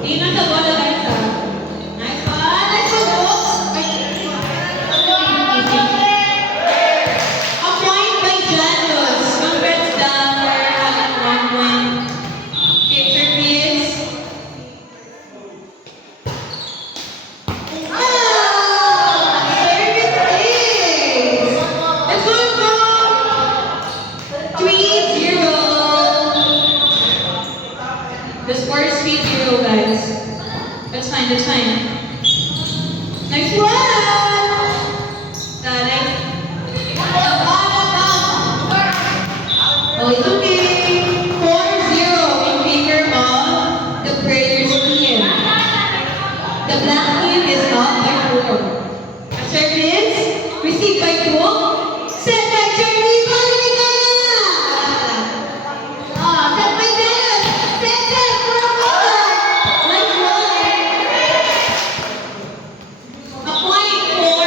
Hindi na sa bola guys ha. Nice one! Nice one! A point by Janus. Congrats down for having 1 point. Okay, service. Service ace! Let's go, let's go! 3-0. The score is 3-0, guys. That's fine, that's fine. Nice one! Got it. Oh, it's okay. 4-0 in favor of the Praetors team. The black team is up by 4. A service received by 2. Set by Jeremy Palimigana! Set by Dennis! Set for a goal! Nice one! A point for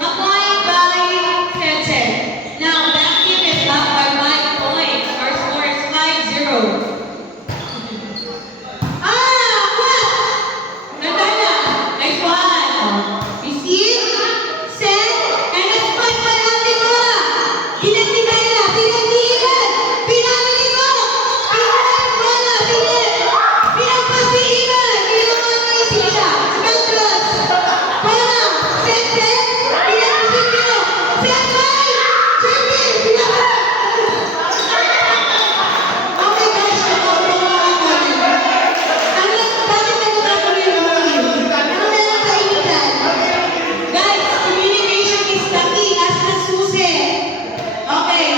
a point by Tete. Now that team is up by 5 points. Our score is 5-0. Nandana! Nice one! Receive, send, and it's point by natin mo! Hinantigay na! Pinagdiilan! Pinamili mo! Pinagwala! Pinagpasiilan! Pinagpasiilan siya! Spectros! Wala! Send! Pinagpasiilan! Send by! Service! Pinagpasiilan! Oh my gosh! Bakit nagkakawin yung mga yun? Ano na lang sa inyo dyan? Guys, communication is the key as the susi. Okay.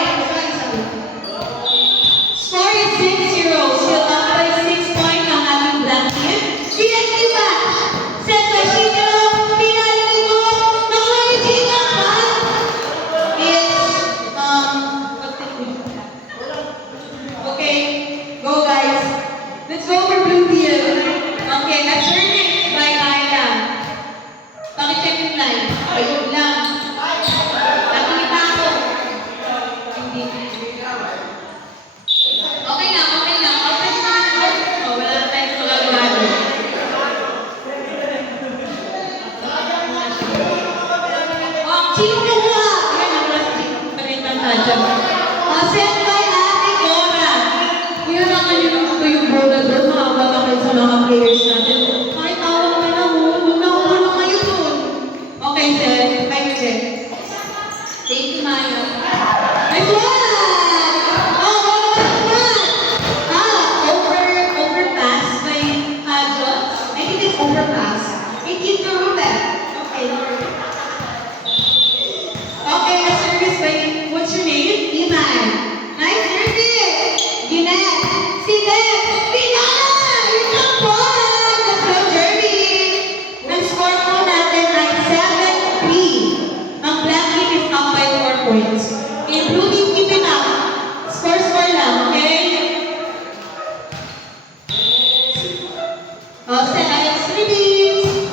Score is 6-0. Still up by 6 points ang ating black team. Pinagdi match. Set by Shino. Pinagdi mo. Nakuha ni Shino pa. Okay. Go guys. Let's go for blue team. Okay, that's service by Ayla. Pakicheck yung line. Ayun lang. Nakikita ako. Hindi. Okay na, okay na. Okay na. Oh, wala na tayong magagawa doon. Sino kuha? Yan ang last team. Pagkaitan tayo. Set by Ate Cora. Kuya naman yung bola doon. Makakaba kayo sa mga players natin. Makitawag ka na mo. Huwag na ulo kayo doon. Okay, Seth. Bye, Seth. Thank you, Maya. Nice one! Oh, overpass by Jones. I think it's overpass. It is the Ruben. Okay. Okay, a service by, what's your name? Iman. Nice service! Ginette! Sinet! Pinana! Isang point! Let's go, Jeremy! Ang score po natin ay 7-3. Ang black team is up by 4 points. Okay, blue team, keep it up. Score lang, okay? Set Alex release.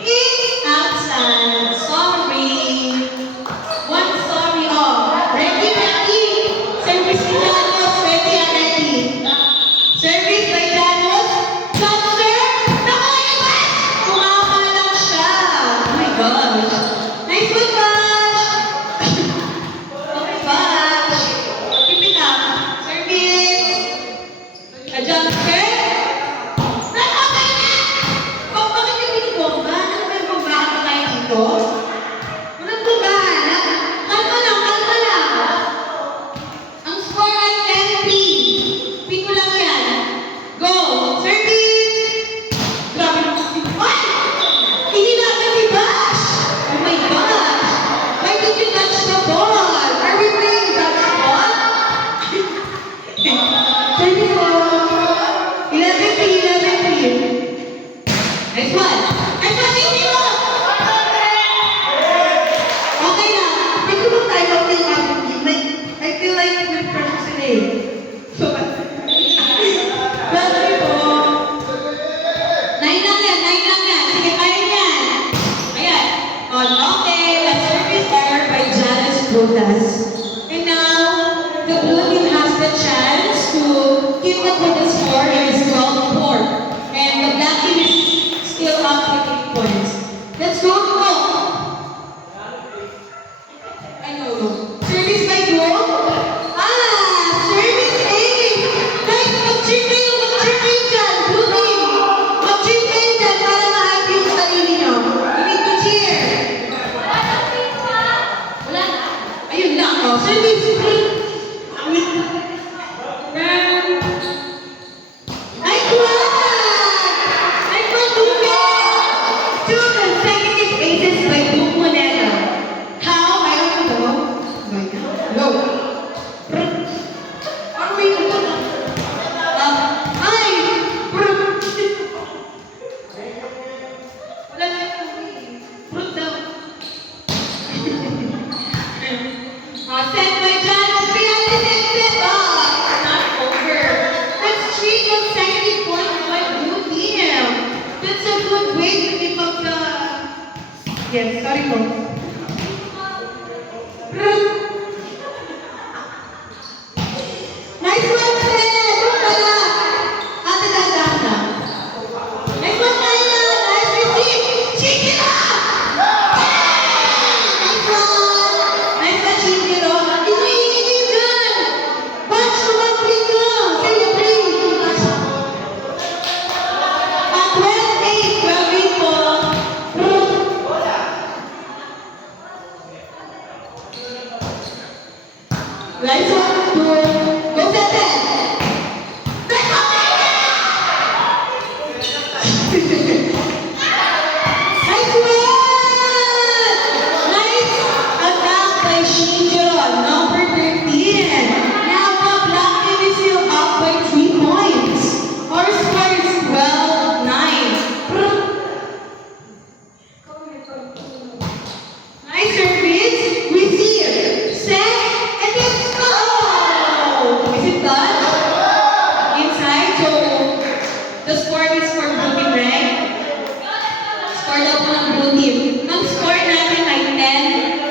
It's outside. Sorry. One sorry off. Ready. Service ni Janos. Ready.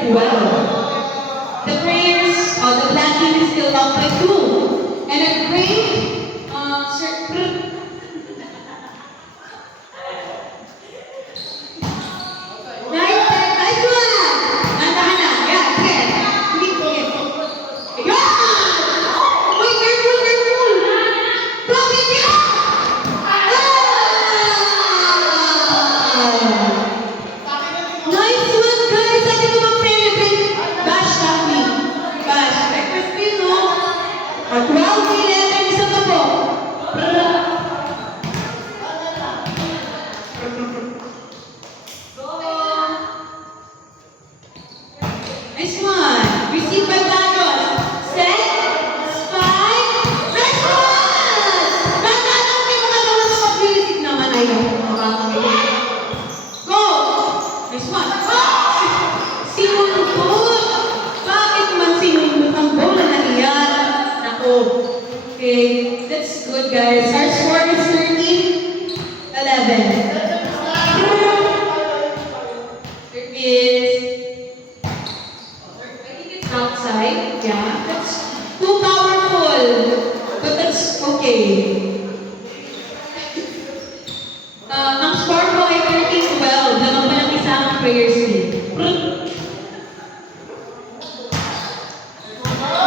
12. The prayers, the planting is still up by 2. And a great, nice one! Nandahan na. Yeah, yes. Yeah! Wait, careful, careful! Block it, yeah! Nice one, guys! Sabi ko mag-celebrate. Bash, Taki. Bash. Breakfast meal, no? At 12-11, isa pa po. Nice one. Receive by Daniel. Set. Spike. Nice one! Nandang may mga gawas sa pag-ilisip naman ay Go! Nice one. Oh! Sinundot! Bakit man sinundot ang bola na iyan? Nako. Okay, that's good guys. Our score is 13-11. Outside, yeah, that's too powerful, but that's okay. Ang score ko ay 13-12, naman pa lang isa ang prayer team.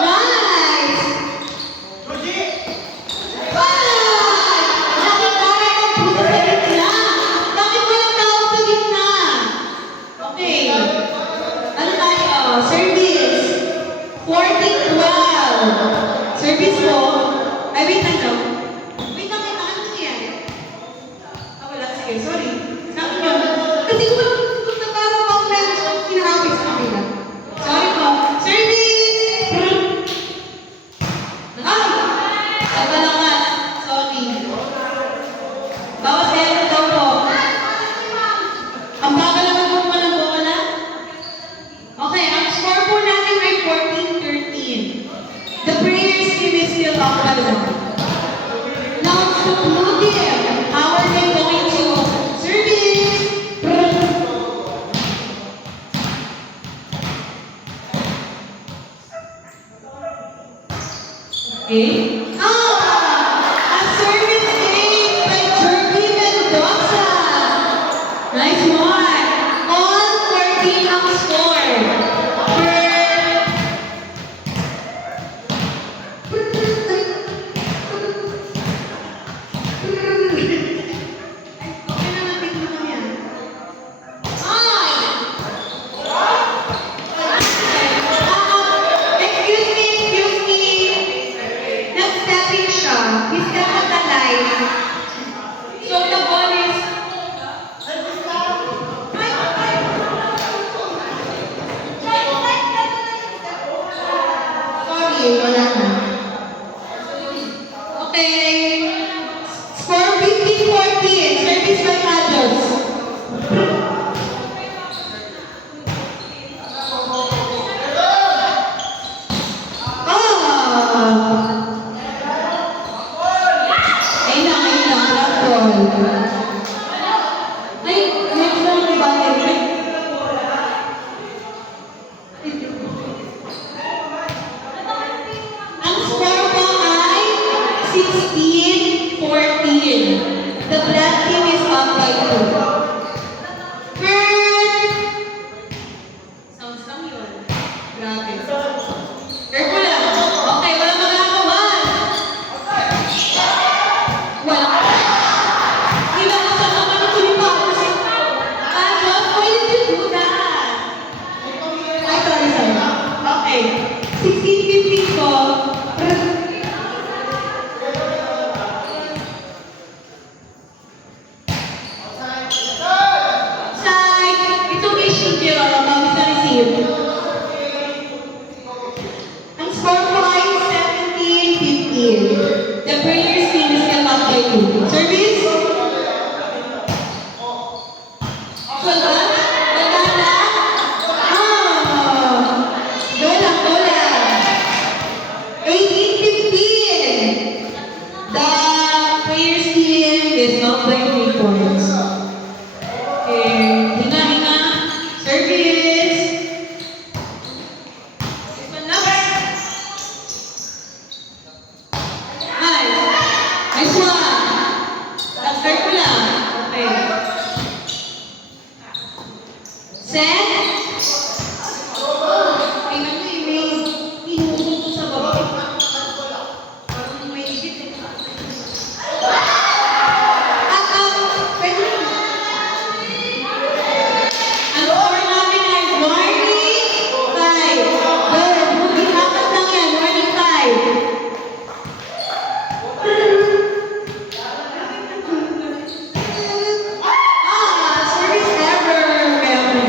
Nice! Nakitaray ang puto sa gitna. Bakit walang tao sa gitna? Okay. Ano tayo? Service. 14-12. Service po. Ay, wait lang daw. Wait lang, ano nangyayari? Wala. Sige, sorry. Sabi nyo. Kasi kung na parang bang meron kinahapis sa kanila. Sorry po. Service! Ay! Nagbalangat. Sorry. Bawas kayo daw po. Ang bagal naman po naman ang bola. Okay, ang score po natin ay 14-13. The prayers team is still up by 1. Now, to Ludim, how are they going to service? Okay. A service game by Jeremy Mendoza. Nice one. All 14 ang score. Okay na natin mo lang yan. Excuse me. Nag-stepping siya. He's got the line. So the ball is... Sorry, wala na. Okay. Score 15-14. Service by Adults. Ayun na. Nice one. Start ko lang. Okay. Set. Ay, ano eh, may inuuto sa baba. Parang may higit eh. Pwede. Ang score namin ay warning 5. Go, moving apat lang yan. Warning 5. Service error. Kaya mo.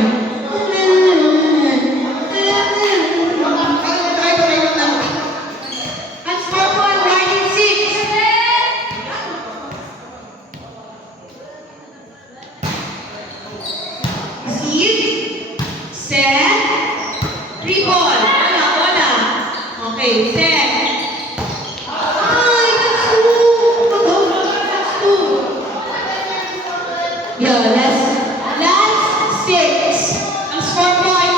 Ang score ko ay warning 6. Receive. Set. Reball. Wala. Okay, set. Ay, that's two. That's two. Yeah, last 6. Ang score ko ay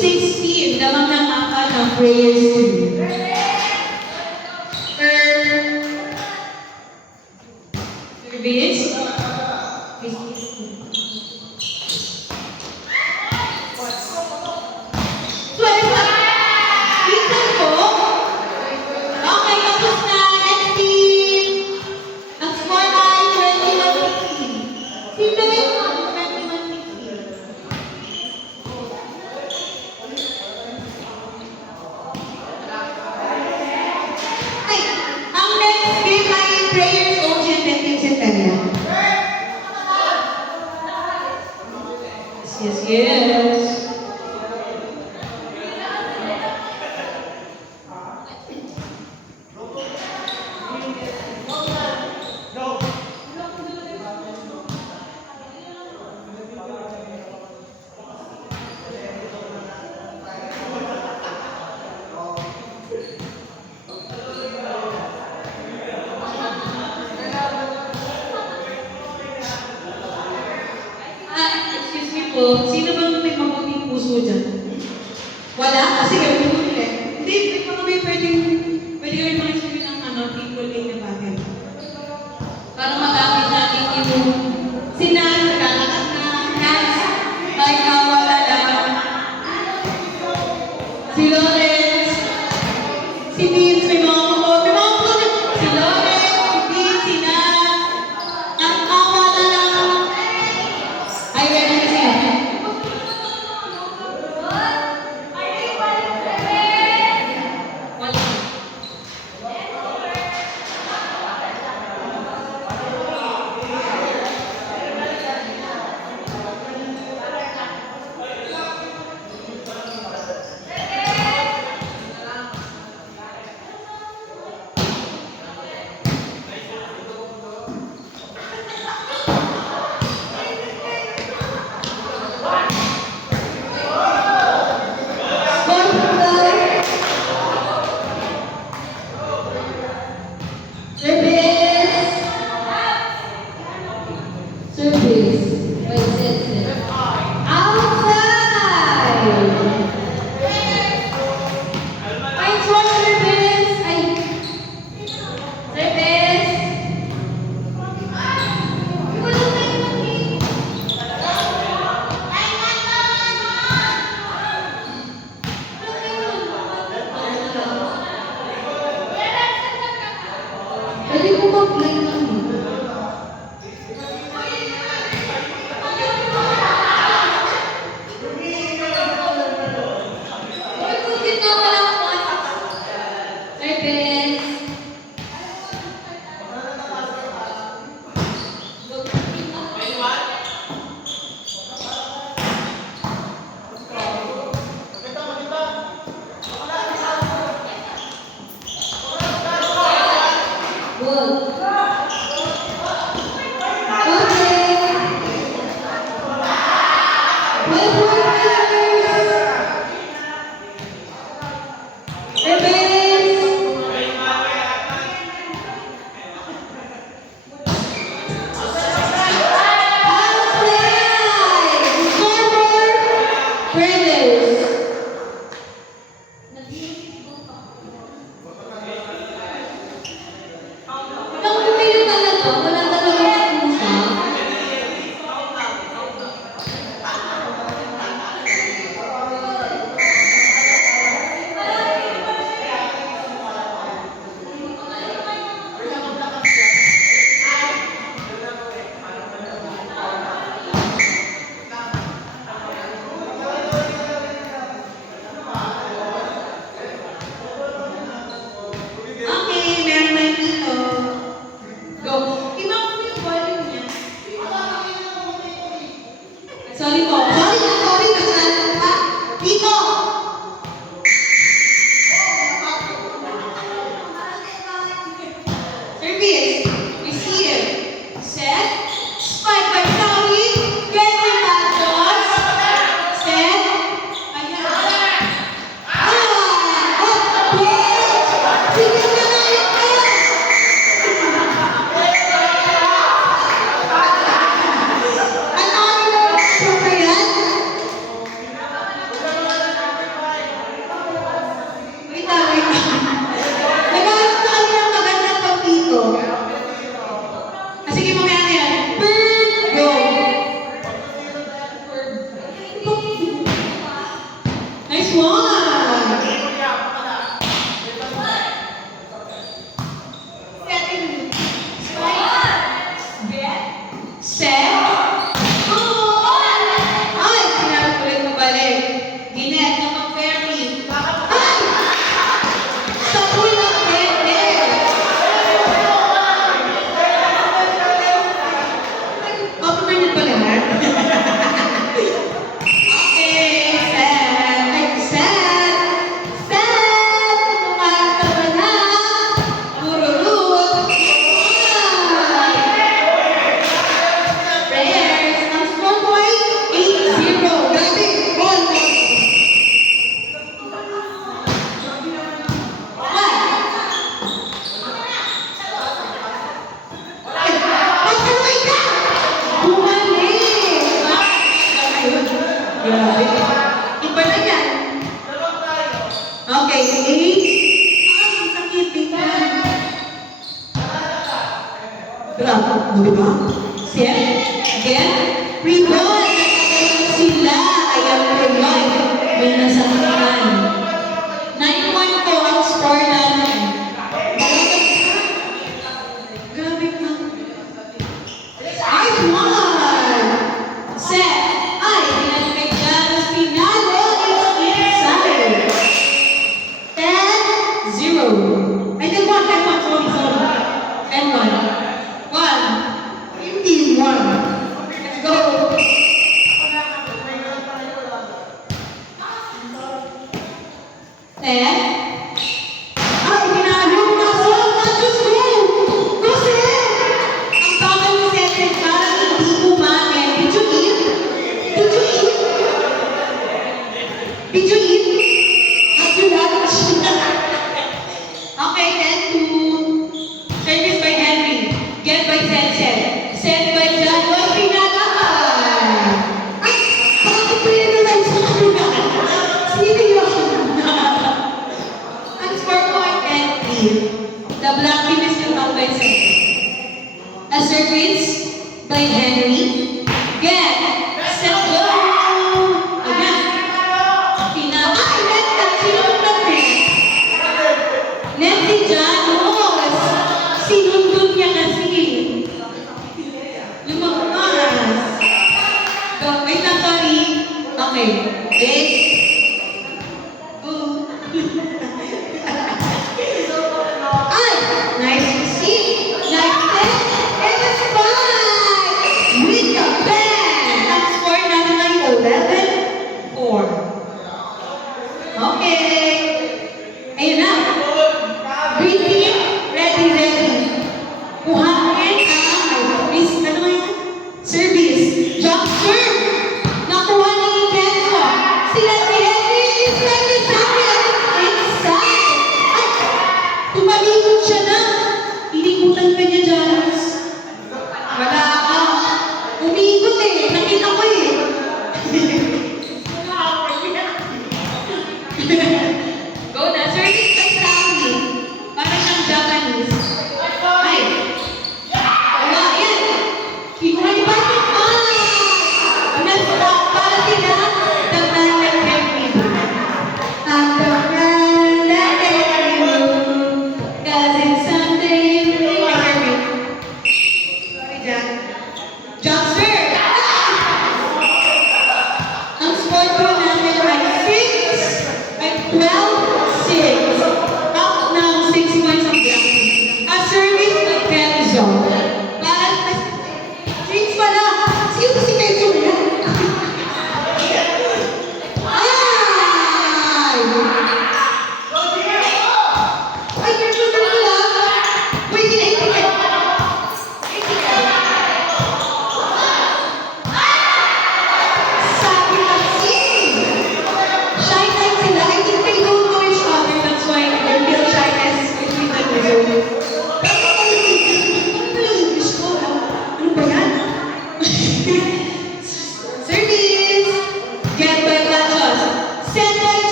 20-16. Lamang ng apat ng prayers to you. Service. Tingnan ko. Okay, tapos na. Next team. Ang score ay 21-16. Sino ba yung 21-16? Ay, ang next game ay Prayers Ocean and Team Centennial. Yes. Excuse me po, sino bang may mabuting puso dyan? Wala? Kasi gawin mo ulit. Hindi, may mga may pwede rin makisubi ng people in the bagay. Para magamit natin yung sinan, nagkakakat na, hands, kahit nawala lang. Si Lawrence, si Vince, may mga kapot, si Lawrence, si Vince, si Nat, at nawala lang. Ay, ready na siya. Wala. Service. Outside! Ay, short service! Ay! Service! Wala tayo mag-hit. Pwede ko mag-play lang dito. Good. Service. Receive. Set. Spike by Saudi. Get the pass. Set. Ayan. Sige na nga yun kayo. Ang ano ba yan? Wait lang, wait lang. Naghahanap na kami ng magandang pagpito. Sige, mamaya na yan. Bird, go. Nice one. Setting. Spike. Get. Set. Oh! Ay, pinarulit mo balik. Ginet, kapag-ferry. Ay! Sa pulang pwede. Open-minded pa lahat. Okay, set. Ay, set. Set. Kumanta ka na. Puro root. Prayers. Ang score ko ay 8-0. Grabe. Ball. Ay, pagkaway ka! Bumalik! Ayun. Grabe. Iba na yan. Okay, 8. Ang sakit dito. Grabe, di ba? Set. Again. Reball. Sila. Ayan ko yun. May nasakitan. 9-1 po ang score natin. Grabe ka. Nice one! Set. Ay, pinalagay dyan. Pinalo is inside. 10-0. Ay, 10-1. Sorry. 10-1. 1. 15-1. Let's go. Set. Ay, pinalo na so. Diyos ko! Kasi, ang bawal ni Seth parang hindi umamin. Did you eat? Did you eat? Did you eat? Have you lunch? Okay, 10-2. Service by Henry. Get by Seth. Set by John. Ay, pinalakay. Ay, bakit pinalakay sa kanila? Sino yun? Ang score ko ay 10-3. The black team is still out by Seth. A service by Henry. Get. Set, go. Ayan. Ay, net na. Sinundan niya. Net si Janos. Sinundan niya kasi. Lumagpas. Go. Wait lang, sorry. Okay. Wait. Oh. Ay! Nice to see. Nice set. And a spike! With the band! Ang score natin ay 11-4. Okay. Ayun na. Green team.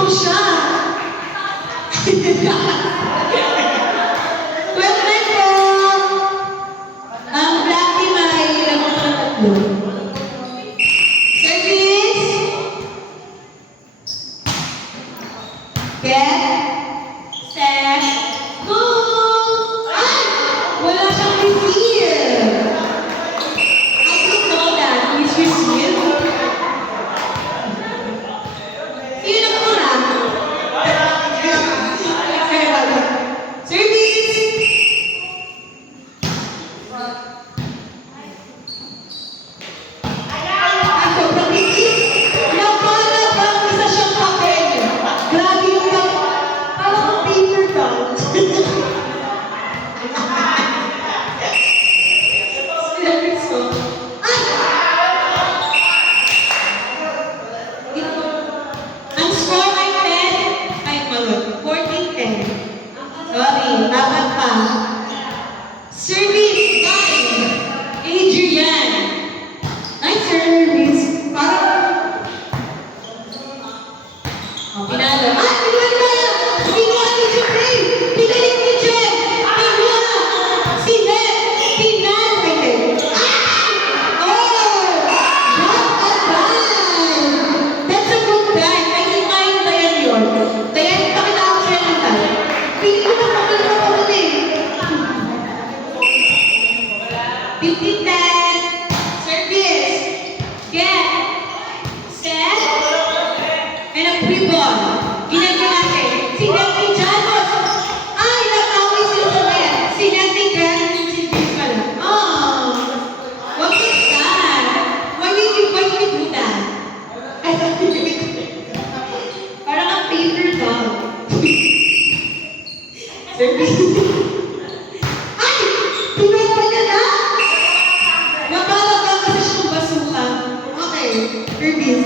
Tumawag siya. 12-9 po. Ang black team ay lamang na tatlo. Service. Get. Set. Go. Ay! Wala siyang receive. I don't know that. Please receive. Sino nakakura? Service. Ako, pag-ibig. Napala bang isa siyang papel? Grabe yung parang kung paper cut. Service ko. Ay! Ang score ay 10. Ay, malot. 14-10. Sorry, dapat pa. Service. Adrian. Nice service. Parang... Oh, pinalo. Ah, pinalo na yan! Pinalo ni Jeffrey! Pinalik ni Jeff! Pinalo! Si Ned! Pinalo! Ah! Oh! Not a bad! That's a good time. I think mine Dayan yun. Dayan, pakita ako sa'yo ng time. Pili ko na kapal mo ako nun eh. 15-10. Service. Get. Set. And a free ball. Ginagawa natin. Si Nettie Janos. Ay, natawin sila sa kaya. Si Nettie Janos. Si Chris pala. Oh. What is that? Why did you do that? I thought you did it. Parang ang paper dog. Service. Ay! Pinapa niya na! Nabala ka kasi siyang basuka. Okay. Service.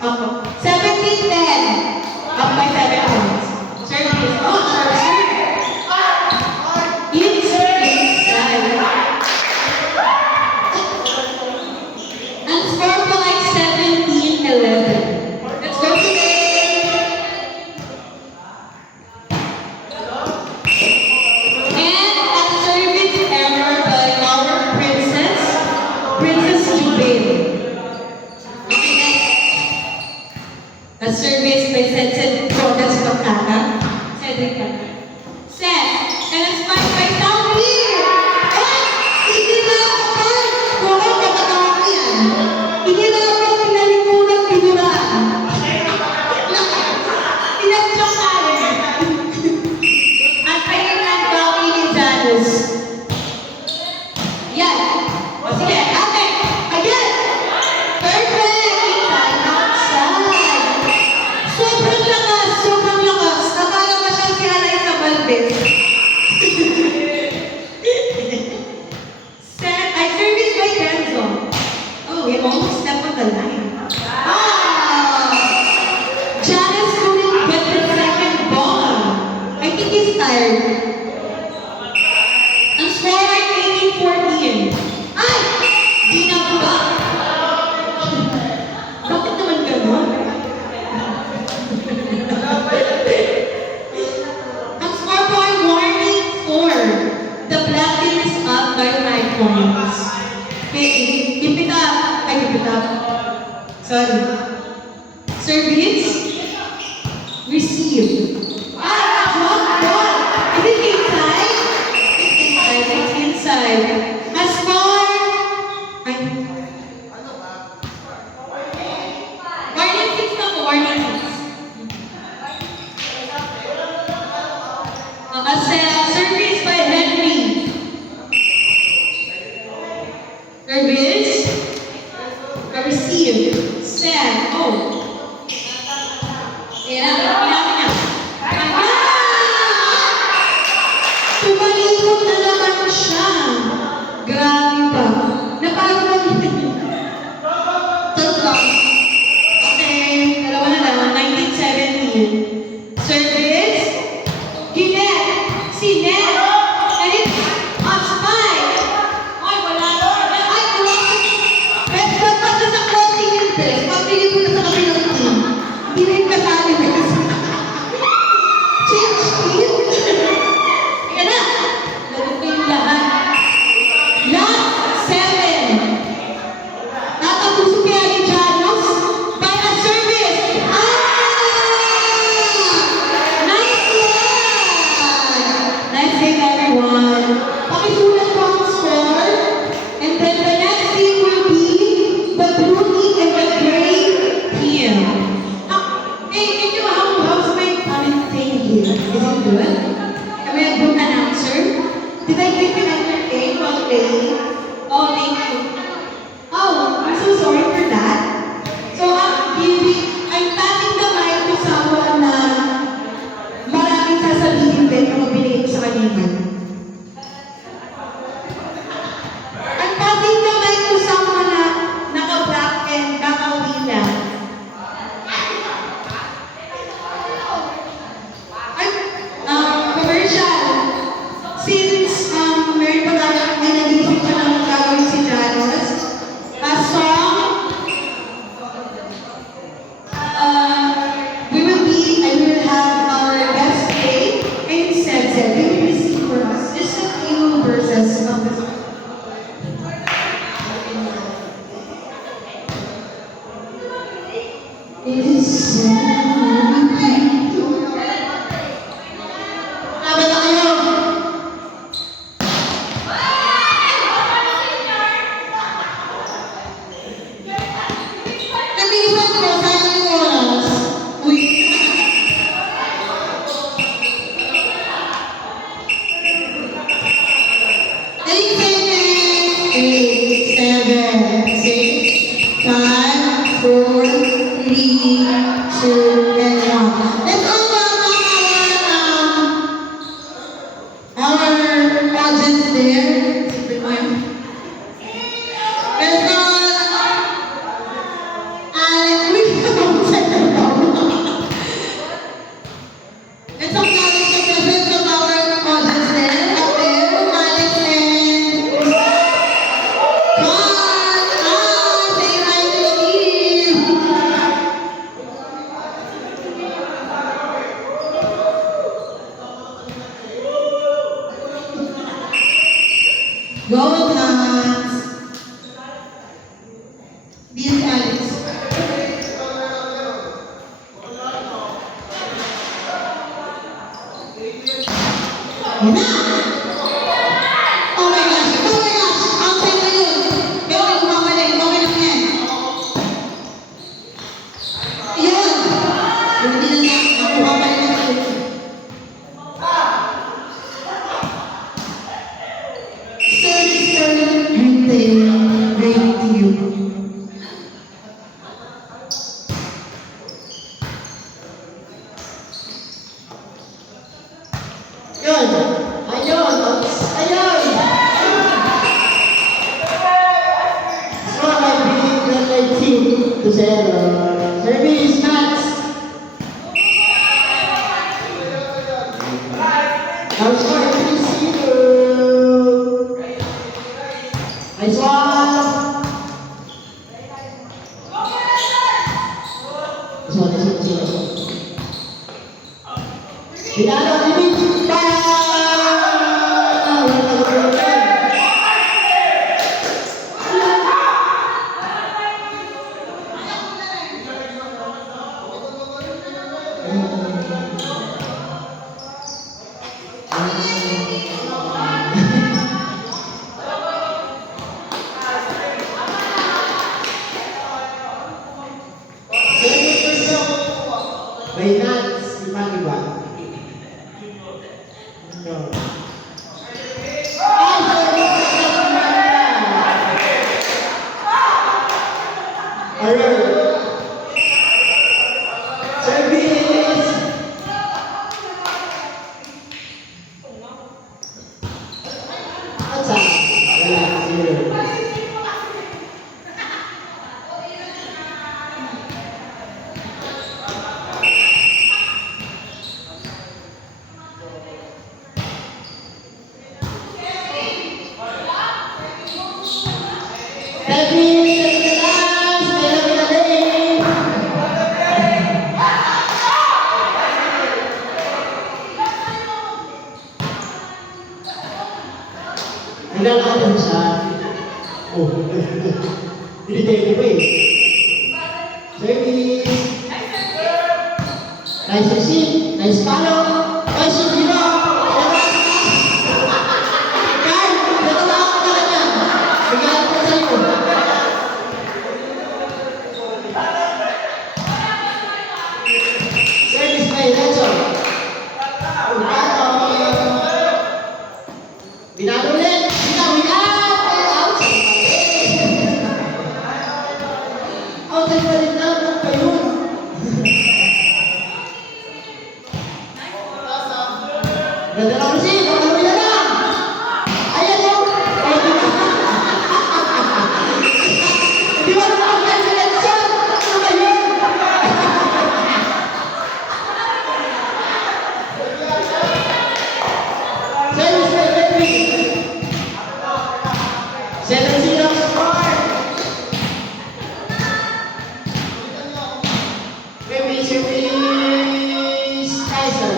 Ako. 17-10. Up by 7 points. Service. Oh, sure. Inside. Ang score po ay 17-11. Let's go today. And a service error by our princess, Princess Jubail. Okay, next. A service by Cedric Prodas Pagkaka. Cedric Pagkaka. Set. And a spike by Saudi. Ay! Hindi na ako pa! Kung ako kakatawa ko yan. Hindi na ako pinalikunan pinuraan. Pinagsasabi. At ayun ang bawi ni Janus. Yan. O sige, ate. Again. Perfect. Inside, outside. Sobrang lakas, sobrang lakas. Nakala pa siyang si Alaysa Valdez. Set. I service by Kenzo. Oh, we almost stepped on the line. Ah! Janice couldn't get the second ball. I think he's tired. Ang score ay 18-14. Ay! Di na ba? Bakit naman gano'n? Ang score po ay warning 4. The black team is up by 5 points. Okay, keep it up. Ay, keep it up. Sorry. Service. Receive. Ah, drop ball. Is it inside? It's inside. A score. Ay. Warning 6 na po. Warning 6. A service by Henry. Service. Receive. Set. Oh. Ayan. Pinapin niya. Ayan! Tumalikot na naman siya. Grabe pa. Napagod na niya. Tatlo. Okay. Dalawa na lang. 19-17. Service. Ginet. Si Net. And it's a spike. Ay, wala na. Ay, wala. Best pa sa closing yung best. Pag you. Hey, how's my talent thing here? Is it good? Am I a good announcer? Did I give you entertain while playing? Oh, thank you. Oh, I'm so sorry for that. So, I'm passing the mic to someone na maraming sasabihin din kapag binigay ko sa kanina. I'm passing the mic to someone na naka-black and kakauwi lang. Commercial. Since meron pa tayo, may nag-iisip siya ng gagawin si Janos, a song, I will have our guest play, and said, they will sing for us just a few verses of the song. It is Go Cats! Bill Alex. Yan na! Oh my gosh! Outside na yun! Pero umamalik, okay lang yan. Yun! Hindi na nakuha pa rin natin. And they bring to you. Yun! Ayun! Ayun! So I believe that I team to say service nuts. I'm sorry to see you. Nice one! This one. Pinalo, limit! May nuts, iba. No. Alright. Service. What's up? Happy Malinabog pa yun. Ganda na kasi, pakaluwi na lang. Ayan yun. Hindi mo naman ang presidensyon. Ano ba yun? Seven zero score. Service Kaiser.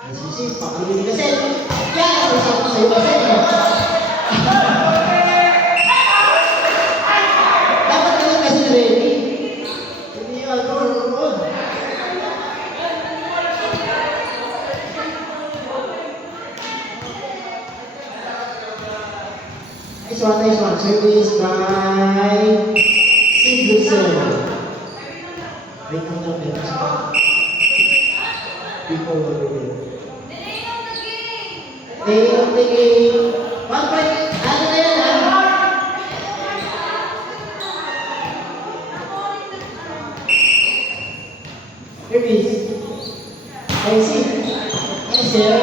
Kasi pakaluwi kasi. Yan ang usapan sa'yo kasi. Dapat ka lang kasi ready. Hindi ano. Nice one. Service by Sigurdsson. Wait lang daw, meron siya. Before we begin. Name of the game. 1 point. Ano na yan, ha? Service. I see. Yes, sir.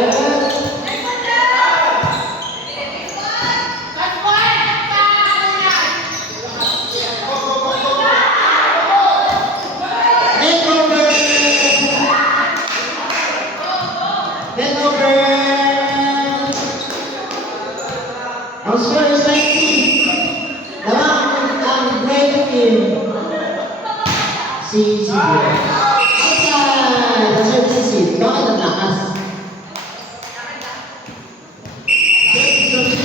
Ang score is 90. Lamang ang break in. Si outside. The service is it. Bakit ang lakas?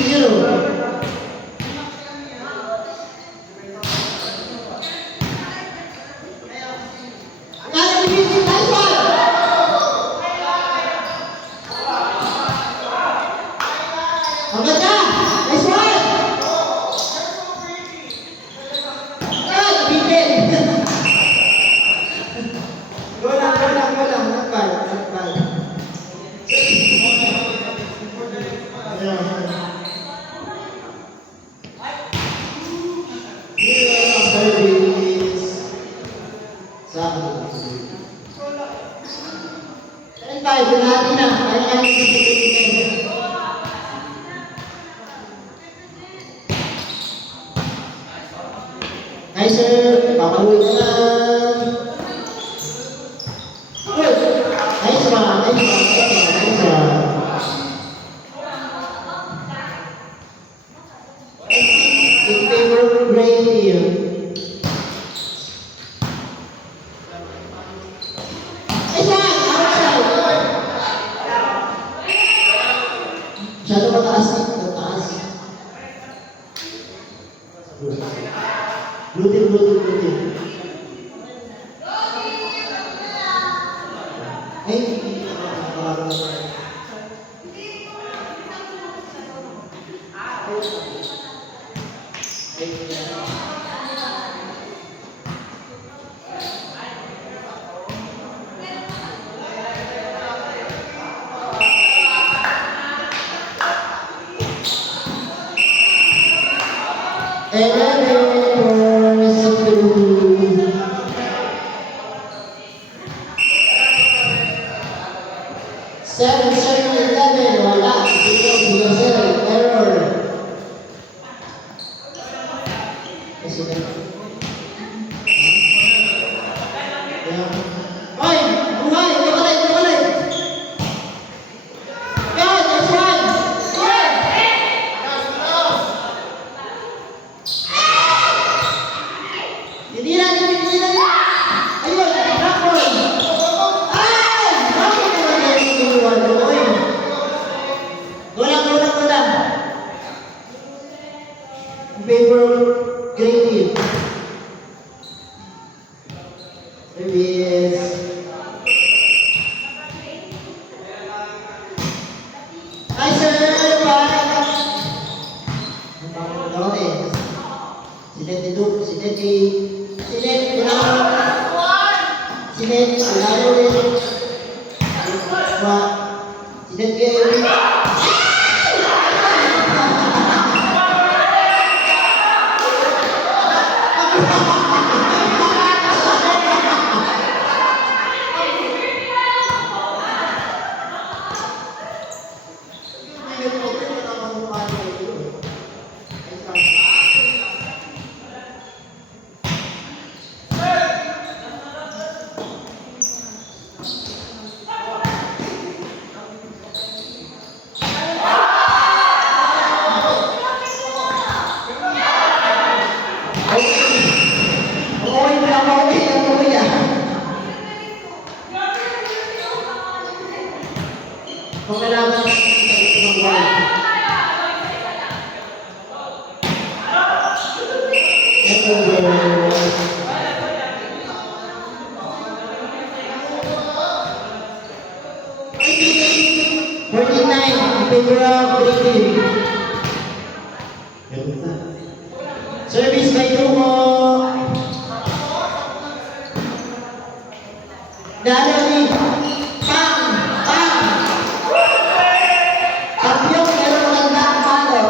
0. Ang ganda! Nice one! Ah, nabitin! Go lang. Not bad. Service. Sa akin. Kaya tayo, binati na. Kaya kami Nice, sir. Papaluin na lang. Good. Nice one. In favor of great deal. Nice one. Outside. Masyado mataas. Blutin. Ay, Seven, wala. Error. Oy, buhay, tumalay. Yan, next one. Hindi na. Ayun, backboard. Ay! Bakit naman yan yung iwan mo? Go lang. In favor of great deal. Service. Hi, sir. Bye. Ang pangalan daw eh. Sinet, Sinet, Dalo ni Pang! Pang! Tabyong pero magandang palo.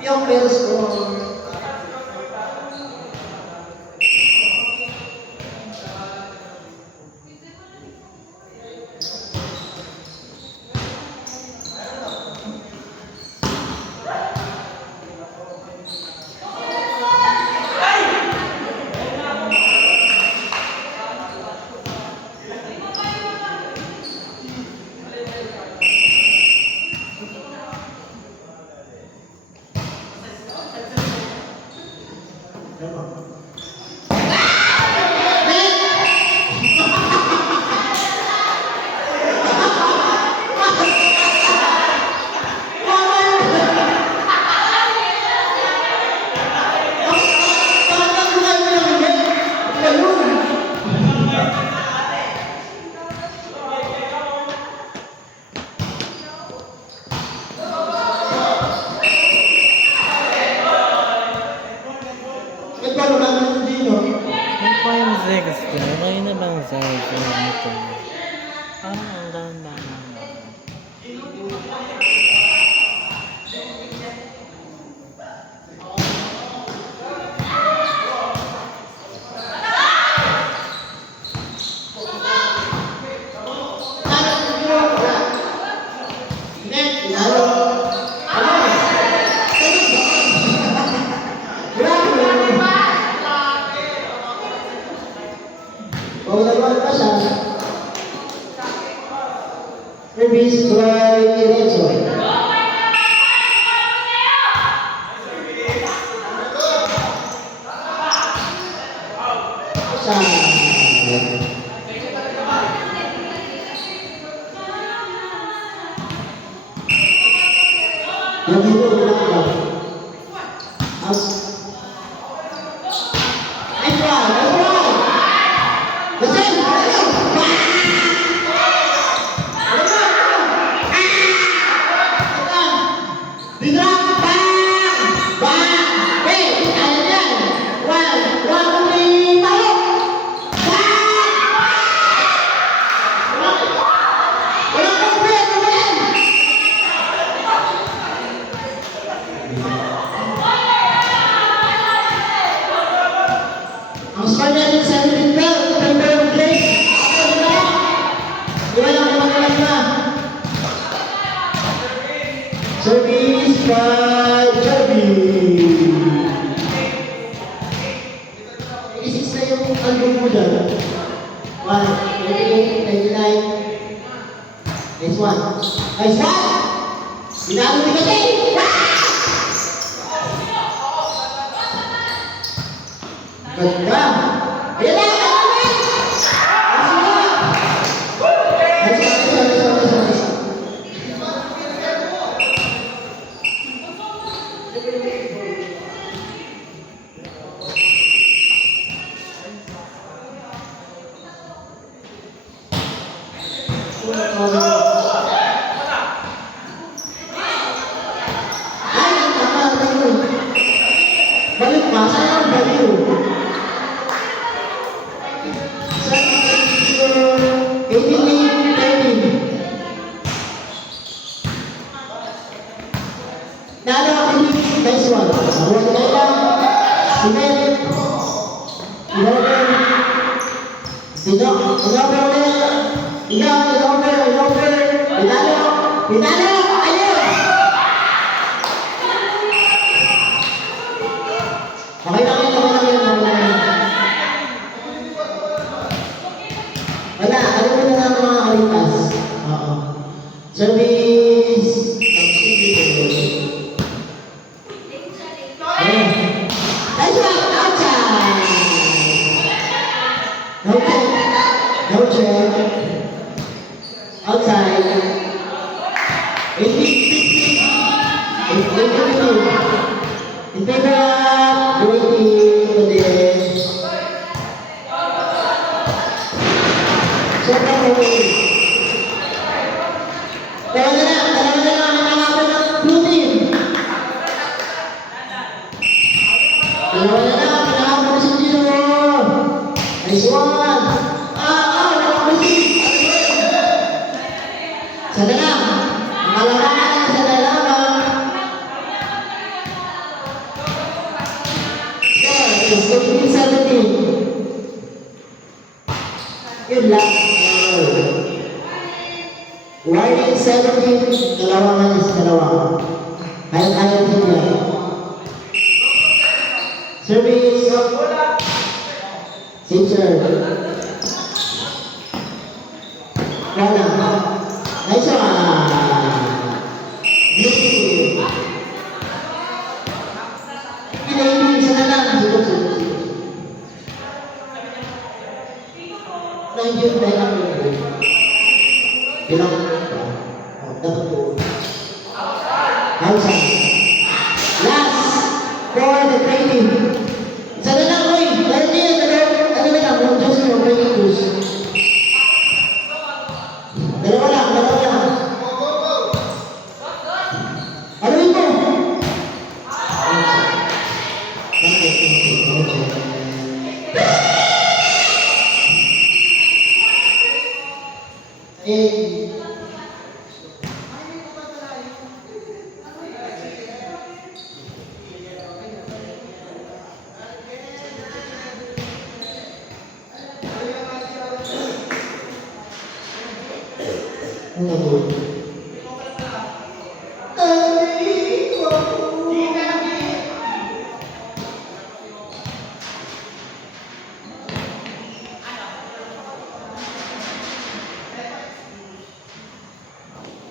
Tabyong pero score. Ano pa yung sex ko? Kayo na bang sex ko nito? Ang ganda. Service by Lorenzo. Ang score natin sa 17-12, September of Grace. Service by Jerby. 86 na yung album mo dyan. 1, 28, 29. Nice one. Nice one! Binago ni kasi! Ganda! Ayan na! Balik pa, saan ang baliw? Dalo ako ni nice one. Awal ka lang. Sinet. Inover. Inover ulit. Inover. Pinalo. Ayun. Okay lang yan. Wala, alam mo na lang mga kalipas. Oo. Service. Nice one, outside. No check. Outside. 18-15. In favor of Grady Rodriguez. Second away. Dalawa na lang ang hanapan ng blue team. Dalawa na lang ang hanapan ng Sindino. Let's go to 17. Yun lang. Warning 17, dalawa is dalawa. Kaya din yan. Service. Teacher. Wala. Nice one. Beautiful. Pinayin isa na lang. Siguro. Nandiyo tayo lang yun. Bilang dapat po. Nice. Last for the training. Isa na lang, oy. Lalo niya, ano na lang, no? Diyos mo, may English. Dalawa lang. Ano ito?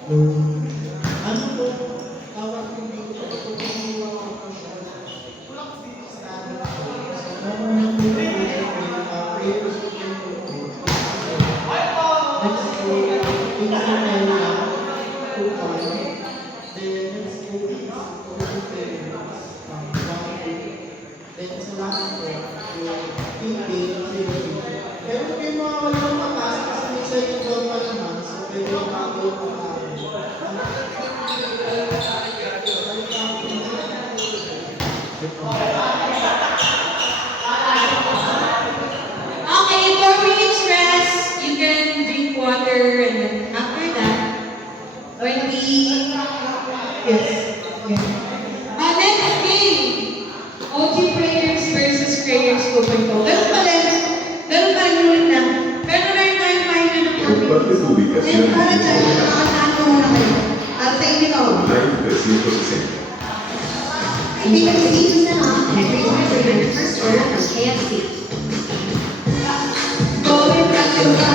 Ano po? Tawag ko dito. Pero kung mga walang matas, kasi sa ito pa naman, so pwede yung bago pa Okay, 4 minutes rest. You can drink water and then after that, when we... Yes. Next game. OG prayers versus prayers ko po ito. Ganun pa rin ulit lang. Pero learn tayo tayo ng Comparte tu ubicación en para dyan, Google makasaan ko muna kayo. Para sa inyo ko. Live 360. Enjoy 50% off every order with your first order from KFC. Going back to the